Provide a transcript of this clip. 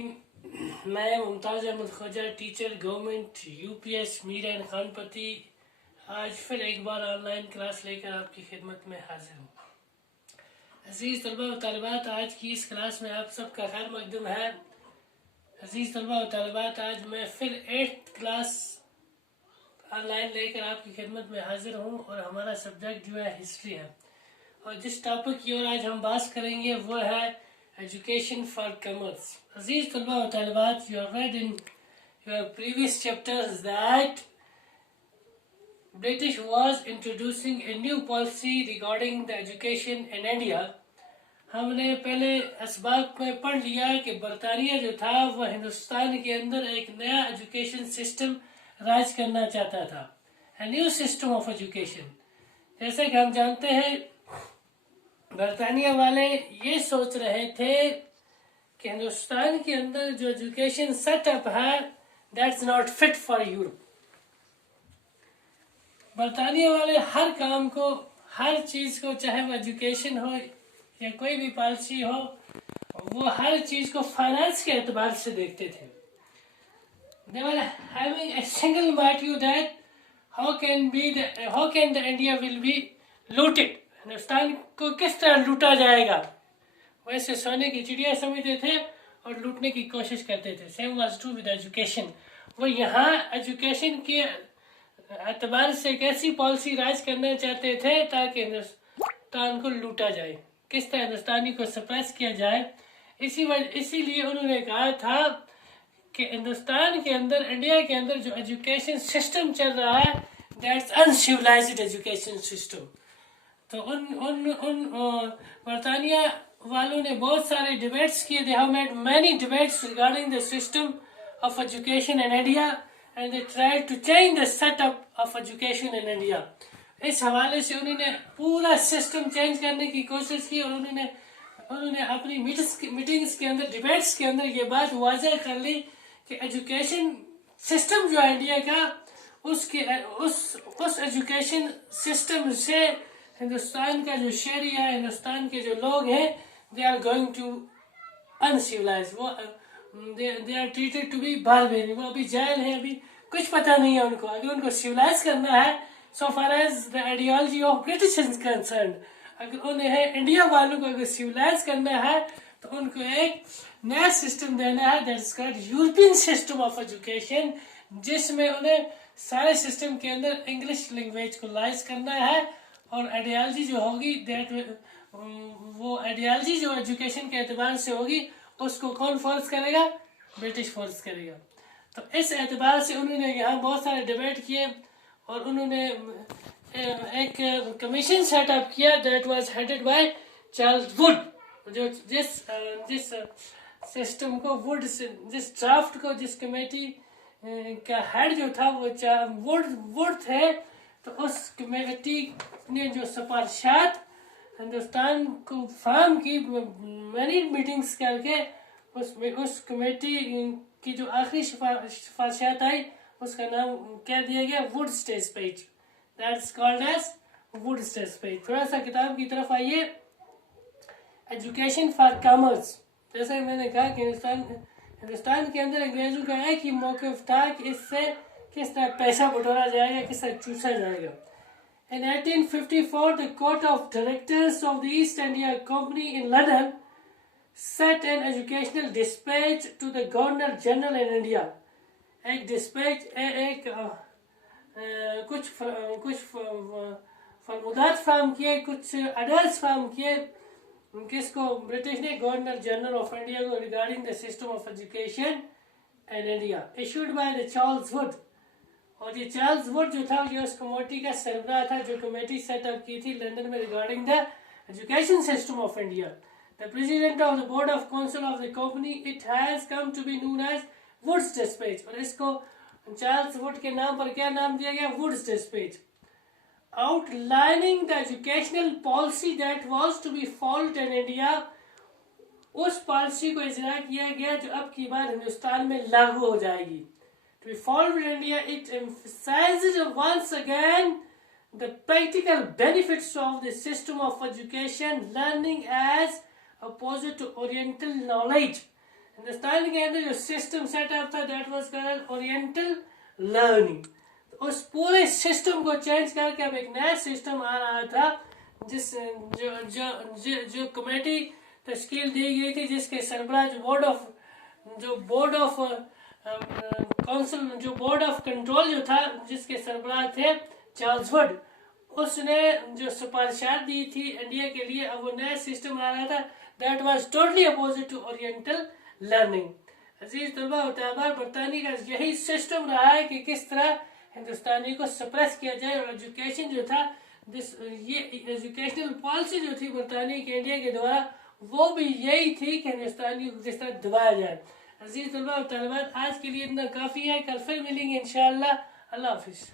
मैं Mumtaz Ahmad Khawaja teacher government UPS Mir and Khanpati आज फिर एक बार ऑनलाइन क्लास लेकर आपकी खिदमत में हाजिर हूँ। अजीज़ तलबा व तालिबात, आज की इस क्लास में आप सबका खैर मकदम है। अजीज़ तलबा व तालिबात, आज मैं फिर 8th क्लास ऑनलाइन लेकर आपकी खिदमत में हाजिर हूँ और हमारा सब्जेक्ट जो है हिस्ट्री है। और जिस टॉपिक की ओर आज हम बात करेंगे वो है एजुकेशन फॉर कॉमर्स। अजीज तलबा व तालिबात, you have read in your previous chapters that British was introducing a new policy regarding the education in India. हमने पहले असबाब में पढ़ लिया कि बरतानिया जो था वह हिंदुस्तान के अंदर एक नया एजुकेशन सिस्टम राज करना चाहता था, a new system of education। जैसे कि हम जानते हैं बरतानिया वाले ये सोच रहे थे कि हिंदुस्तान के अंदर जो एजुकेशन सेटअप है that's not fit for Europe. बरतानिया वाले हर काम को, हर चीज को, चाहे वो एजुकेशन हो या कोई भी पॉलिसी हो, वो हर चीज को फाइनेंस के एतबार से देखते थे। They were having a single motive that how can the India will be looted, Hindustan को किस तरह लूटा जाएगा, वैसे सोने की चिड़िया समझते थे और लूटने की कोशिश करते थे। Same was true with education. वो यहाँ एजुकेशन के एतबार से एक ऐसी पॉलिसी राज करना चाहते थे ताकि हिंदुस्तान को लूटा जाए, किस तरह हिंदुस्तानी को सप्रेस किया जाए। इसीलिए उन्होंने कहा था कि हिंदुस्तान के अंदर, इंडिया के अंदर जो एजुकेशन सिस्टम चल रहा है दैट्स अनसिविलाइज्ड एजुकेशन सिस्टम। तो उन बरतानिया वालों ने बहुत सारे डिबेट्स किए। They have made many debates regarding the system of education in India and they tried to change the setup of education in India। इस हवाले से उन्होंने पूरा सिस्टम चेंज करने की कोशिश की और उन्होंने अपनी मीटिंग्स के अंदर, डिबेट्स के अंदर ये बात वाज़ह कर ली कि एजुकेशन सिस्टम जो है इंडिया का, उस एजुकेशन सिस्टम से हिंदुस्तान का जो शहरी है, हिंदुस्तान के जो लोग हैं, they are going to uncivilized, they are treated to be barbarian। वो अभी जाहिल है, अभी कुछ पता नहीं है उनको। अगर उनको सिविलाइज करना है, so far as the ideology of British is concerned, अगर उन्हें इंडिया वालों को अगर सिविलाइज करना है तो उनको एक नया सिस्टम देना है, that's called European system of education, जिसमें उन्हें सारे सिस्टम के अंदर इंग्लिश लैंग्वेज को लाइज करना है। और आइडियालजी जो होगी वो आइडियालजी जो एजुकेशन के एतबार से होगी उसको कौन फोर्स करेगा? ब्रिटिश फोर्स करेगा। तो इस एतबार से उन्होंने यहाँ बहुत सारे डिबेट किए और उन्होंने एक कमीशन सेटअप किया that was headed by Charles Wood. जो जिस सिस्टम को जिस ड्राफ्ट को, जिस कमेटी का हेड जो था वो वुड थे। तो उस कमेटी ने जो सिफारिशात हिंदुस्तान को फराहम की, मैनी मीटिंग्स करके उस कमेटी की जो आखिरी सिफारिशात आई उसका नाम क्या दिया गया? Wood stage page. That's called as wood stage page. थोड़ा सा किताब की तरफ आइए। एजुकेशन फॉर कॉमर्स, जैसे मैंने कहा कि हिंदुस्तान के अंदर अंग्रेजों का एक ही मौक़िफ़ था कि इससे किस तरह पैसा बटोरा जाएगा, किस तरह चूसा जाएगा। In 1854, the Court of Directors of the East India Company in London sent an educational dispatch to the Governor General in India। एक dispatch कुछ फरमुदात फराहम किए, कुछ ऑर्डर्स फराहम किए, किसको? ब्रिटिश ने गवर्नर जनरल ऑफ इंडिया को, regarding the system of education in India, issued by the Charles Wood. और ये चार्ल्स वुड जो था ये उस कमेटी का सरबराह था जो कमेटी सेटअप की थी लंदन में regarding the education system of India. The president of the board of council of the company, it has come to be known as Wood's dispatch. और इसको चार्ल्स वुड के नाम पर क्या नाम दिया गया? Wood's dispatch. Outlining the educational policy that was to be followed in India, उस पॉलिसी को इजरा किया गया जो अब की बार हिंदुस्तान में लागू हो जाएगी। To be followed in India, it emphasizes once again the practical benefits of the system of education, learning as opposed to Oriental knowledge। Hindustan کے اندر جو سسٹم سیٹ اپ تھا that was called oriental learning. اس پورے system کو change کر کے اب ایک نیا سسٹم آ رہا تھا جس جو کمیٹی تشکیل دی گئی تھی جس کے سربراہ بورڈ آف کنٹرول جو تھا جس کے سربراہ تھے چارلز وڈ. اس نے جو سفارشات دی تھی انڈیا کے لیے اب وہ نیا سسٹم آ رہا تھا that was totally opposite to oriental learning. عزیز طلبہ و طالبات برطانیہ کا یہی سسٹم رہا ہے کہ کس طرح ہندوستانی کو سپریس کیا جائے اور ایجوکیشن جو تھا یہ ایجوکیشنل پالیسی جو تھی برطانیہ کے انڈیا کے دوارا وہ بھی یہی تھی کہ ہندوستانی کو کس طرح دبایا جائے. عزیز طلبہ و طالبات آج کے لیے اتنا کافی ہے. کل پھر ملیں گے انشاءاللہ. اللہ حافظ.